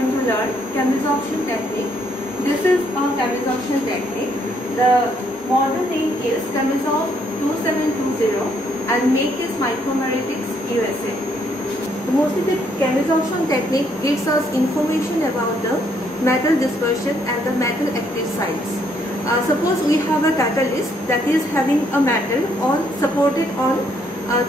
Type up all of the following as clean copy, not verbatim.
going to learn chemisorption technique. This is a chemisorption technique. The model name is Chemisorp 2720 and make is Micromeritics USA. Mostly the chemisorption technique gives us information about the metal dispersion and the metal active sites. Suppose we have a catalyst that is having a metal supported on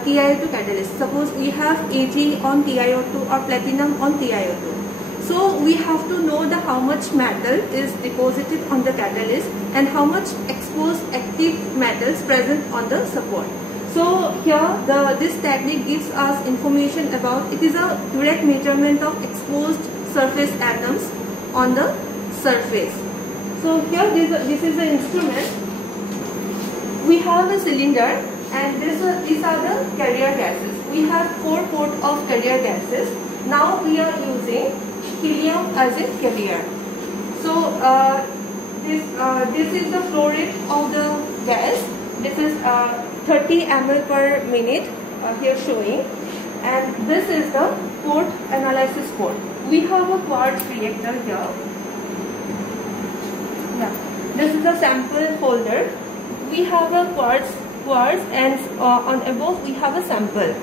TiO2 catalyst. Suppose we have Ag on TiO2 or platinum on TiO2. So we have to know how much metal is deposited on the catalyst and how much exposed active metals present on the support. So here this technique gives us information about, it is a direct measurement of exposed surface atoms on the surface. So here this is the instrument. We have a cylinder and these are the carrier gases. We have 4 ports of carrier gases. Now we are using helium as a carrier. So this is the flow rate of the gas. This is 30 ml per minute here showing, and this is the port analysis port. We have a quartz reactor here. This is a sample holder. We have a quartz and on above we have a sample,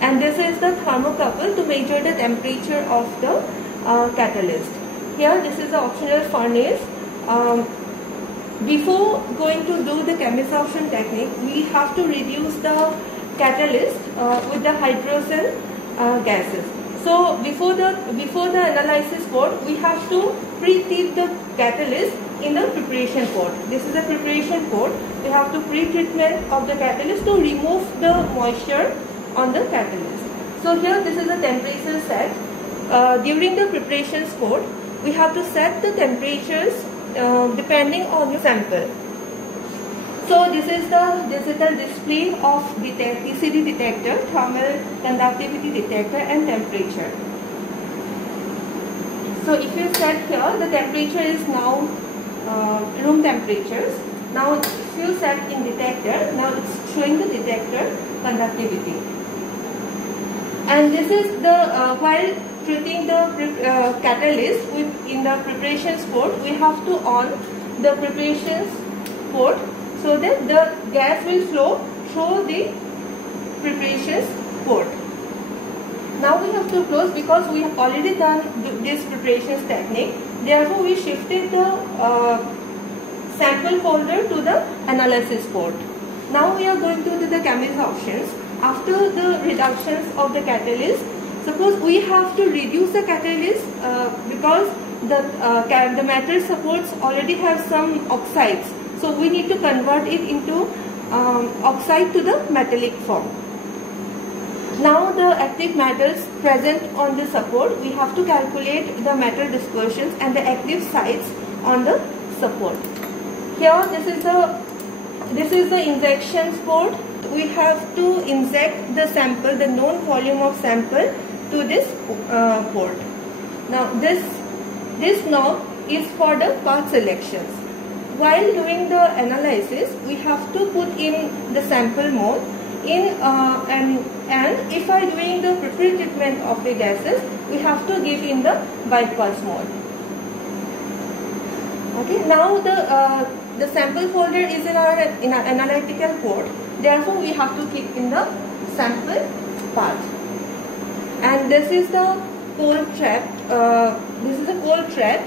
and this is the thermocouple to measure the temperature of the catalyst. Here this is the optional furnace. Before going to do the chemisorption technique, we have to reduce the catalyst with the hydrogen gases. So before the analysis port, we have to pre-treat the catalyst in the preparation port. This is the preparation port. We have to pre-treatment of the catalyst to remove the moisture on the catalyst. So here this is the temperature set. During the preparation port, we have to set the temperatures depending on your sample. So this is the digital display of TCD detector, thermal conductivity detector, and temperature. So if you set here, the temperature is now room temperatures. Now if you set in detector, now it's showing the detector conductivity. And this is the while treating the catalyst in the preparation port, we have to on the preparation port so that the gas will flow through the preparation port. Now we have to close because we have already done this preparation technique. Therefore, we shifted the sample holder to the analysis port. Now we are going to do the chemisorptions. After the reductions of the catalyst, suppose we have to reduce the catalyst because the metal supports already have some oxides. So we need to convert it into oxide to the metallic form. Now the active metals present on the support, we have to calculate the metal dispersions and the active sites on the support. Here this is the injection port. We have to inject the sample, the known volume of sample, to this port. Now this knob is for the path selections. While doing the analysis, we have to put in the sample mode and if I doing the pre-treatment of the gases, we have to give in the bypass mode. Okay. Now the sample folder is in our analytical port. Therefore, we have to keep in the sample path. And this is the cold trap. This is a cold trap.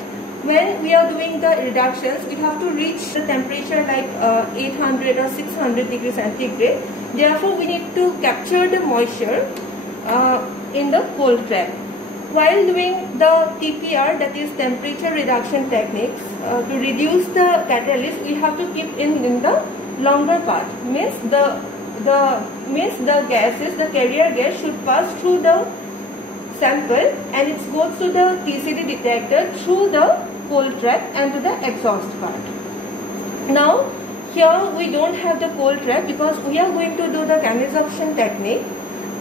When we are doing the reductions, we have to reach the temperature like 800 or 600 degrees centigrade. Therefore, we need to capture the moisture in the cold trap. While doing the TPR, that is temperature reduction techniques, to reduce the catalyst, we have to keep in the longer path. Means the gases, the carrier gas should pass through the sample and it goes to the TCD detector through the cold trap and to the exhaust part. Now here we don't have the cold trap because we are going to do the chemisorption technique,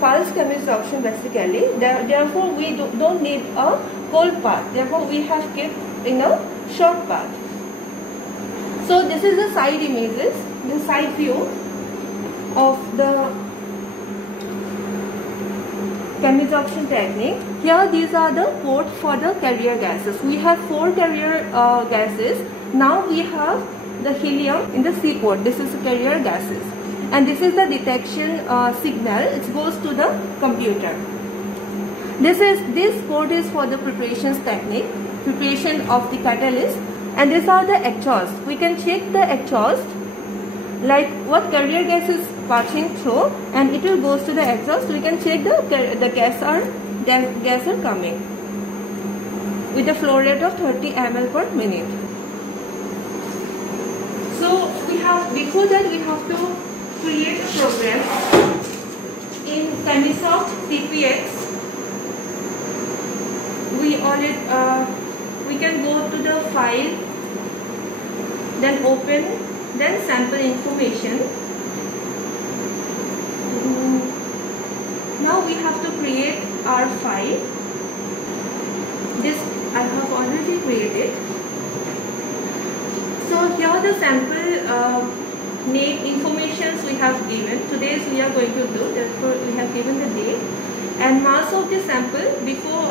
pulse chemisorption basically. Therefore we don't need a cold path. Therefore we have kept in a short path. So this is the side images, the side view of the chemisorption technique. Here these are the ports for the carrier gases. We have 4 carrier gases. Now we have the helium in the C port. This is the carrier gases, and this is the detection signal. It goes to the computer. This port is for the preparations technique, preparation of the catalyst, and these are the exhaust. We can check the exhaust, like what carrier gas is passing through, and it will goes to the exhaust. We can check the gas are coming with a flow rate of 30 ml per minute. So before that we have to create a program in Chemisoft CPX. We can go to the file, then open, then sample information. Now we have to create our file. This I have already created. So here the sample name informations we have given. Today's we are going to do, therefore we have given the date and mass of the sample. Before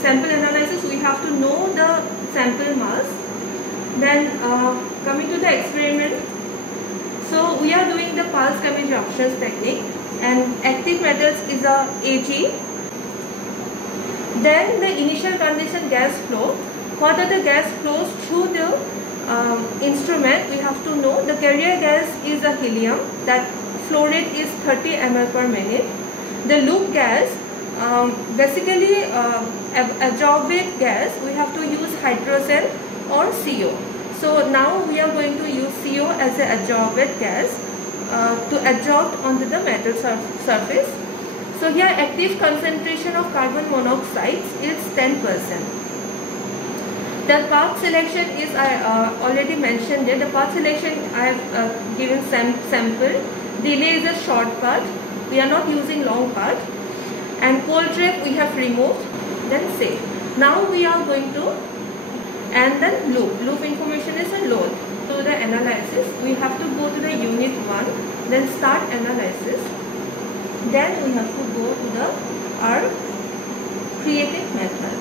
sample analysis, we have to know the sample mass. Then coming to the experiment, so we are doing the pulse chemisorption technique, and active metals is a AG. Then the initial condition gas flow. Whether the gas flows through the instrument, we have to know the carrier gas is a helium, that flow rate is 30 ml per minute. The loop gas, basically adsorbate gas, we have to use hydrogen or CO. So now we are going to use CO as an adsorbate gas to adsorb onto the metal surface. So here active concentration of carbon monoxide is 10%. The path selection is, I already mentioned it. The path selection I have given sample. Delay is a short path. We are not using long path. And cold trap we have removed. Then save. Now we are going to, and then loop. Loop information is a load. To the analysis, we have to go to the unit 1. Then start analysis. Then we have to go to our creating method.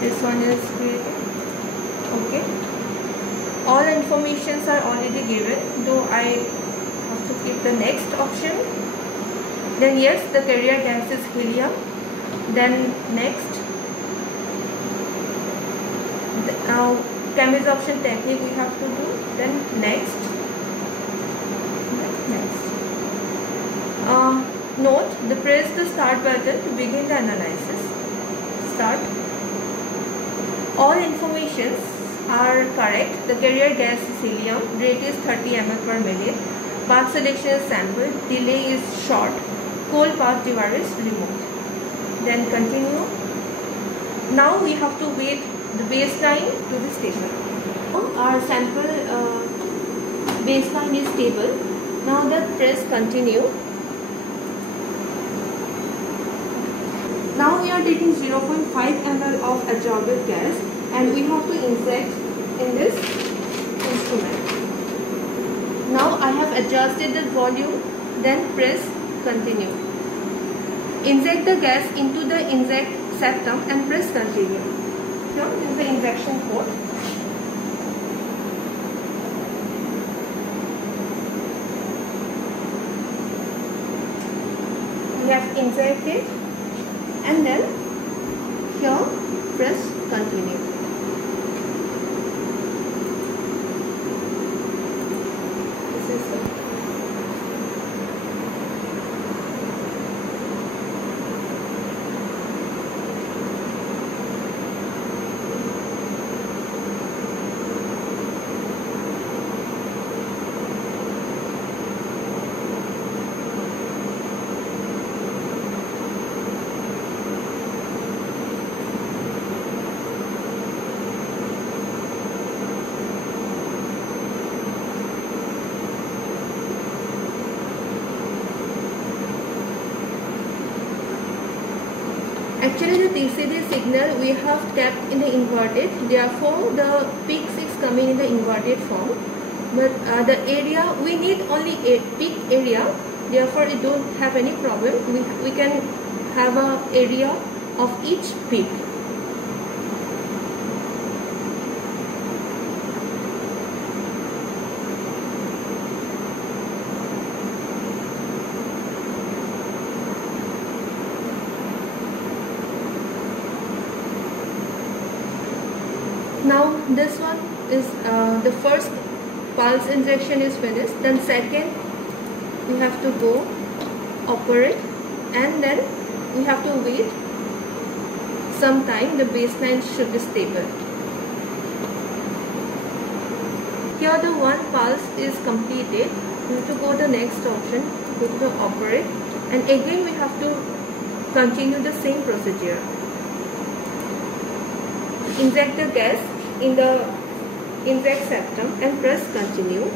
This one is created. Okay. All informations are already given, though I have to keep the next option. Then yes, the carrier gas is helium. Then next. Now chemisorption technique we have to do. Then next. Note, press the start button to begin the analysis. Start. All informations are correct. The carrier gas is helium. Rate is 30 ml per minute. Path selection is sample. Delay is short. Cold path divar is removed. Then continue. Now we have to wait the baseline to be stable. Our sample baseline is stable. Now press continue. Now we are taking 0.5 ml of adsorbate gas and we have to inject in this instrument. Now I have adjusted the volume, then press continue. Inject the gas into the inject septum and press continue. Here is the injection port. We have injected. And then here press continue. This is the Actually, the TCD signal we have kept in the inverted, therefore the peaks is coming in the inverted form. But the area, we need only a peak area Therefore, it don't have any problem. We can have a area of each peak. Now this one is the first pulse injection is finished. Then second we have to go operate, and then we have to wait some time. The baseline should be stable. Here the one pulse is completed. We have to go to the next option, go to the operate, and again we have to continue the same procedure. Inject the gas in the inject septum and press continue.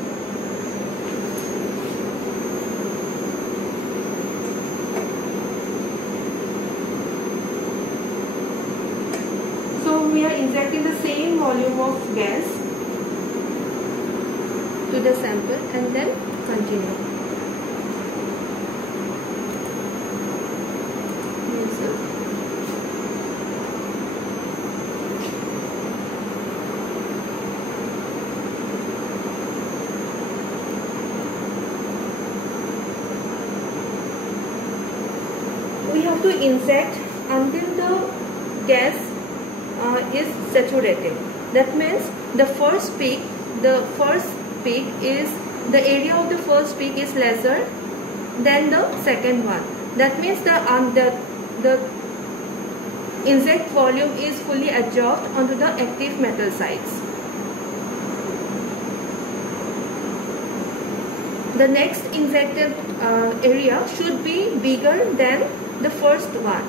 So we are injecting the same volume of gas to the sample and then continue. We have to inject until the gas is saturated. That means the first peak is the area of the first peak is lesser than the second one. That means the inject volume is fully adsorbed onto the active metal sites. The next injected area should be bigger than the first one.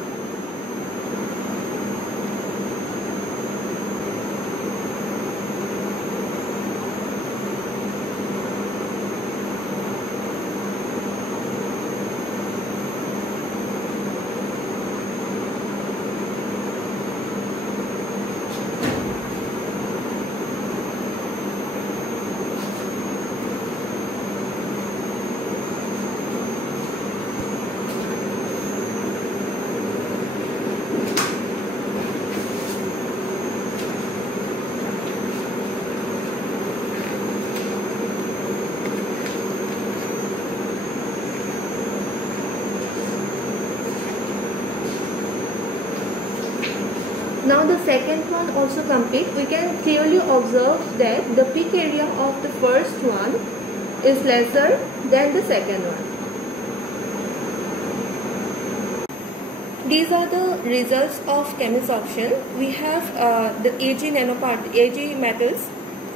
Now the second one also complete. We can clearly observe that the peak area of the first one is lesser than the second one. These are the results of chemist option. We have the Ag metals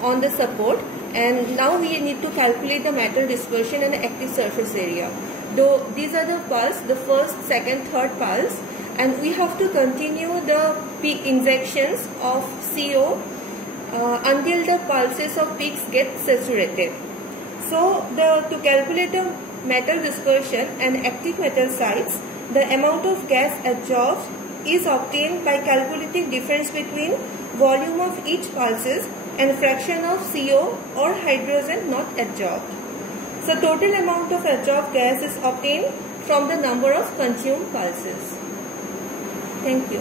on the support, and now we need to calculate the metal dispersion and the active surface area. Though these are the pulse, the first, second, third pulse, and we have to continue the peak injections of CO until the pulses of peaks get saturated. So to calculate the metal dispersion and active metal sites, the amount of gas adsorbed is obtained by calculating difference between volume of each pulses and fraction of CO or hydrogen not adsorbed. So total amount of adsorbed gas is obtained from the number of consumed pulses. Thank you.